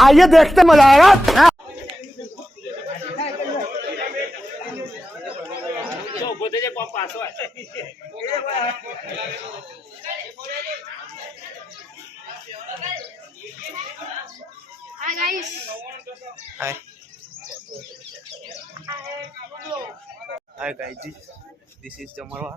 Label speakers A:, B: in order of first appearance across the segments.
A: आइए देखते मजा आएगा
B: Hi guys.
C: Hi hi guys this is जमरवा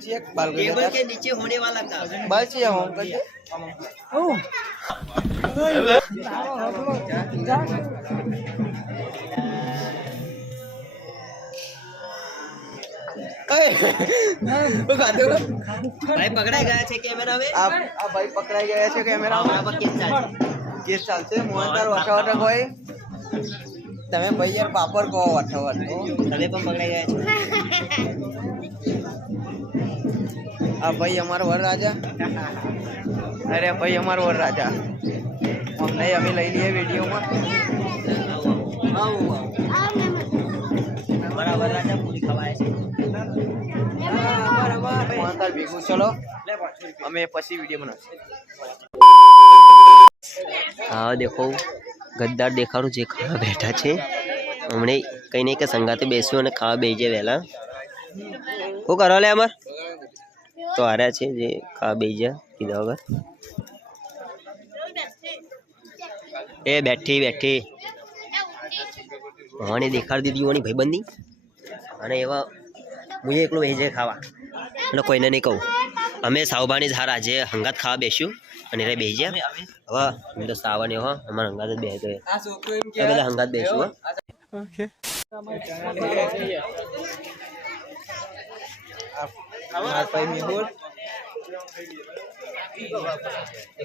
C: check बाल
D: टेबल के नीचे होने वाला था
C: बाल चाहिए हम कर
D: भाई पकड़ाई गया છે કેમેરા में
C: આ આ ભાઈ પકડાઈ ગયા છે કેમેરામાં
D: બરાબર કેમ ચાલે
C: કેસ ચાલશે મોહનદાર વઠા વઠા કોઈ તમે ભાઈ યાર પાપડ કહો વઠા વઠો
D: તમે પણ પકડાઈ ગયા છો.
C: આ ભાઈ અમારો વર રાજા અરે ભાઈ અમારો વર રાજા અમને અમે લઈ લઈએ વિડીયોમાં.
D: બરાબર રાજા પૂરી ખવાય છે.
C: ભેગું ચલો. અમે પછી વીડિયો બનાવશું
D: હા દેખો. ગદ્દાર દેખાડું જે ખાવા બેઠા છે. હમણે કઈ નહીં કે સંગાતે બેસ્યું અને ખાવા બેસી જાય વહેલા. શું કરો લે અમાર? તો હાર્યા છે જે ખાવા બેસી જાય કીધા વગર. એ બેઠી બેઠી. હોવાની દેખાડી દીધી હોવાની ભાઈબંધી. અને એવા હું એકલો બેસી ખાવા. એટલે કોઈને નહીં કહું. અમે સાવભાણી જ હારા જે હંગાત ખાવા બેસ્યું. અને રે બેસી હવે હું તો સાવન હો અમારા હંગાત જ બેસી ગયે
C: આ છોકરો એમ
D: અમે બધા હંગાત બેસું ઓકે
C: મારા ભાઈ મેહુલ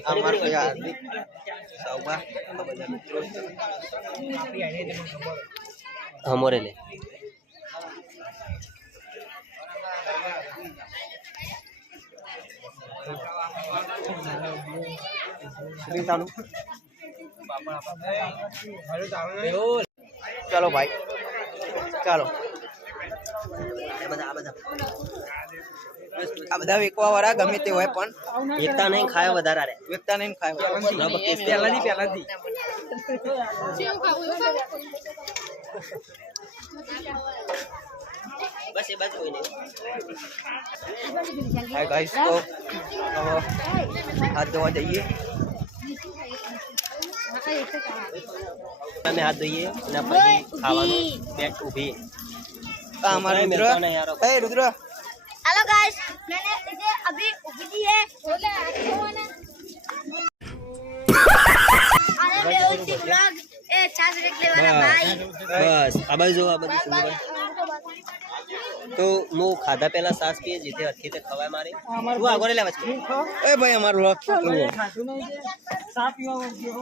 C: અમાર મારા ભાઈ હાર્દિક સૌબા બધા મિત્રો.
D: હમોરે લે.
C: સ્ક્રીન ચાલુ ચાલો ભાઈ ચાલો આ બધા વેકવા વાળા ગમે તે હોય પણ
D: એકતા નહીં ખાયા વધારે રે
C: વેકતા નહીં ખાય
D: પહેલાથી પહેલાથી બસ એ બાજુ હોય ને
C: હાય ગાઈસ તો હવે હાથ ધોવા જઈએ
D: અમે હાથ ધોઈએ અને પછી ખાવાનું બેટ ઊભી
C: આ અમારા રુદ્ર
D: મિલતા નહીં યાર.
C: એ રુદ્ર
B: हेलो गाइस मैंने इसे अभी उगी दी है अरे मैं उसी ब्लॉग ए छाछ रखने वाला भाई
D: બસ આ બાજુ જો આ બાજુ સુંદર તો હું ખાધા પહેલા સાસ પીએ જેથી હરખી તે ખવાય મારે તું આગળ લેવા છે
C: એ ભાઈ અમારું રોક
E: ખાતું નહીં છે ચા પીવા ઉભી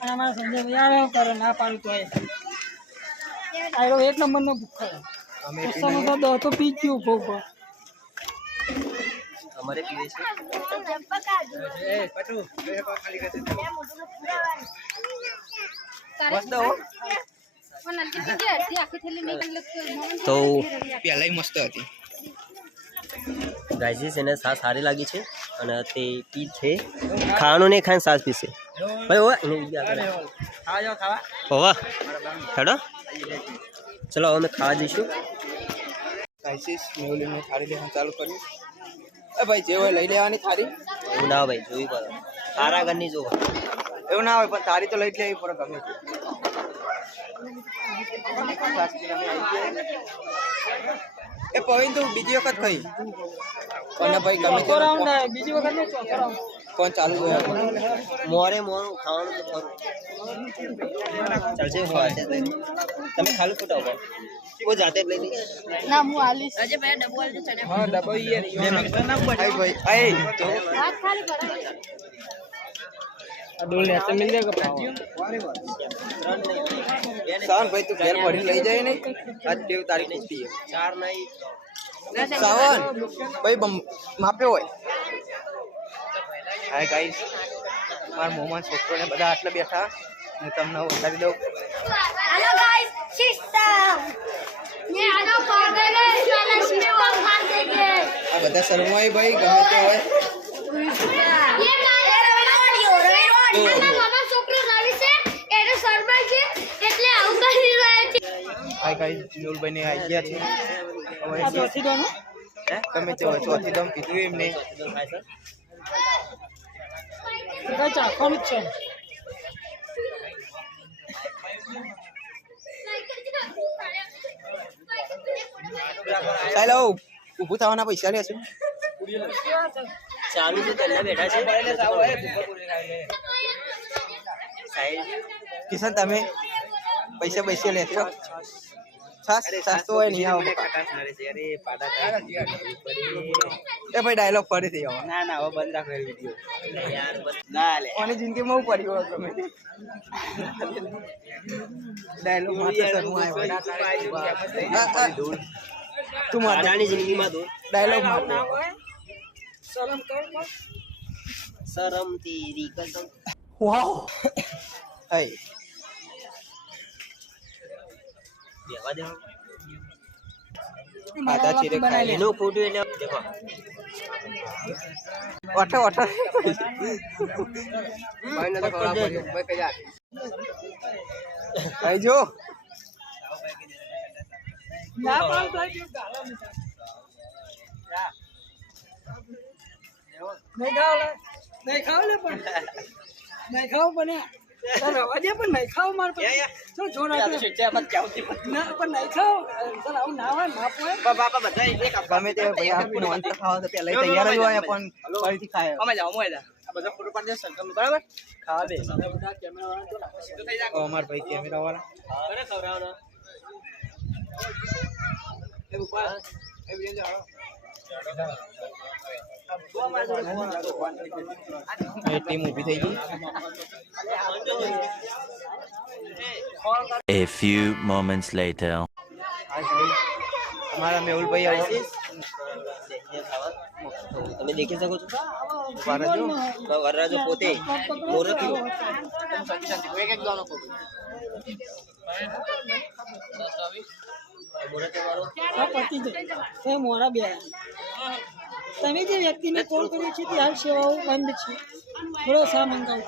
E: અને અમારા સંજય ભાઈ આવે કરે ના પાડું તો આયરો એક નંબર નો ભૂખા
C: અમે
E: તો દહ તો પી ગયો ઊભો ઊભો
D: અમારે પીવે છે? તો
C: પહેલાંય મસ્ત હતી.
D: ગાઈઝીસ એને સા સારી લાગી છે. અને તે પી છે. ખાવાનું નહીં ખાઈને સાસ પીશે ભાઈ
C: ખાવા.
D: ઓવા હેડો. ચલો હવે અમે ખાવા જઈશું.
C: થાળી લેવાનું ચાલુ કર્યું. એ ભાઈ જે હોય લઈ લેવાની થાળી.
D: એવું ના ભાઈ જોવી પડે. ઘરની જોવા.
C: એવું ના હોય પણ થાળી તો લઈ જ લેવી પડે ગમે. એ પવિન તું બીજી વખત ખાઈ. અને ભાઈ ગમે
E: ચોથો રાઉન્ડ
C: તે
E: આવે બીજી વખત નહીં ચોથો રાઉન્ડ
C: ફોન ચાલુ હોય
D: મોરે મોરું ખાવાનું તો ખરું. ચાલશે હું હાથે લઈ લઈશ. તમે ખાલી ફોટા ઊભા હું જાતે જ લઈ લઈશ.
B: ના હું આલીશ.
C: હા ડબલ યાર ભાઈ ભાઈ. આય તો.
B: વાત ખાલી કરો
C: સાવન ભાઈ તું ઘેર ભરીને લઈ જાય ને. આજ ટેવ તારી પૂછતી
D: ચાર નહીં.
C: સાવન. ભાઈ માપ્યો હોય. હાય ગાઈસ મારા મોહમ્મદ છોકરોને બધા આટલા બેઠા. હું તમને બતાવી દઉં.
B: હેલો ગાઈસ સિસ્ટમ ને આનો પાગલ છે સિસ્ટમ માર દેગે
C: આ બધા શરમાય ભાઈ ગમે તે હોય. હાય ગાઈસ ન્યુલ ભાઈને આવી ગયા છે.
E: આ
C: હવે
E: ચોથી
C: ગમે ચોથી દમ કીધું એમને.
E: કઈ ચાખવાનું જ છે.
C: ચાલો ઊભું થવાના પૈસા લેશું.
D: ચાલુ છે તેના બેઠા છે.
C: કિશન તમે પૈસા પૈસા લેશો? સાસ સાસ તો હોય નહીં આવો. એ ભાઈ ડાયલોગ ફરીથી આવો.
D: ના ના હવે બંધ રાખો વીડિયો યાર ના લે.
C: કોની જિંદગીમાં હું પડી ગયો તમે? ડાયલોગ માત્ર શરમું આવ્યો. તું માર
D: જિંદગીમાં દો
C: ડાયલોગ મારતો
E: શરમ કર.
D: શરમ તેરી કસમ
C: હાય
D: બેવા દે
E: એ મારા
C: આધા ચીરે
E: વાળા
D: એનો ફોટો એટલે દેખો
C: ઓઠો ઓઠો ભાઈ ને તો ખબર પડી. ભાઈ કઈ ભાઈ જો.
E: ના પાલ તો કે ગાળો નહીં ખાવ લે નહીં ખાવ લે પણ. નહીં ખાવ પણ યાર. ચાલ પણ નહીં ખાવ માર પર. જો ના ના પણ નહીં ખાવ. સર આવું ના હોય ના પોય
C: ગમે તે ભાઈ આ અંત તો ખાવા તો પહેલા તૈયાર જ હોય પણ ફરીથી ખાય. ખાવા દે. અમાર ભાઈ કેમેરા વાળા. એ ટીમ ઊભી થઈ ગઈ.
F: A few moments later.
C: અમારા મેહુલભાઈ આવે. છે
D: તમે દેખી શકો છો?
C: રહેજો.
D: વરરાજો પોતે મોરથી
E: આ પતી જાય એ મોરા બે તમે જે વ્યક્તિને કોલ કર્યો છે તે હાલ સેવાઓ બંધ છે. થોડો સા મંગાવો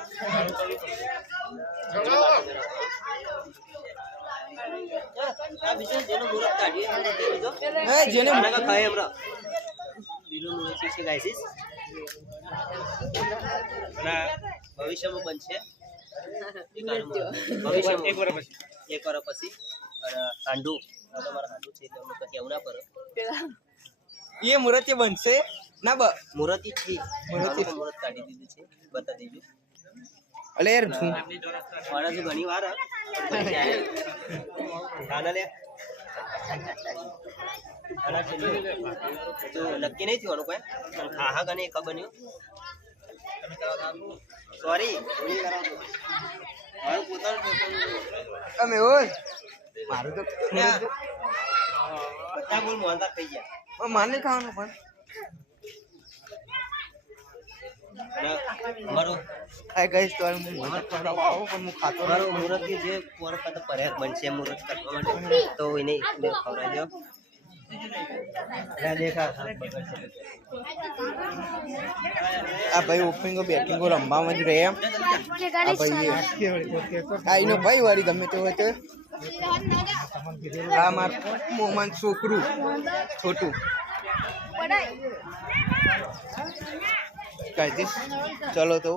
D: ભવિષ્યમાં બનશે? ભવિષ્યમાં. એક વર્ષ પછી. એક વર્ષ પછી. અને તમારા હાંડું છે કહેવું ના પડે.
C: એ મુહૂર્તે બનશે. ના બ
D: મુહૂર્ત છે
C: મુહૂર્ત
D: મુહૂર્ત મુહૂર્ત કાઢી દીધું છે. બતા દેજો.
C: અલે યાર શું
D: મારા જો ઘણી વાર ખાના લે. તો નક્કી નહીં થવાનું કોઈ? હા હા ગણે એક બન્યું. સોરી મારું પોતાનું
C: તમે ઓય મારું તો
D: બધા બોલ મોંધા થઈ ગયા.
C: નહીં ખાવાનું પણ.
D: મારો
C: આ તો હું આવું પણ હું ખાતો
D: મારો મુહૂર્ત જે પોર પર પર્યાત બનશે મુહૂર્ત કરવા માટે. તો એને ખવડાવી દો.
C: આ ભાઈ ઓપનિંગો બેટિંગો રમવામાં જ રહે એમ. આ ભાઈ આ એનો ભાઈ વાળી ગમે તે હોય તો. આ માર મોમાન છોકરું છોટું. કહી દઈશ ચલો તો.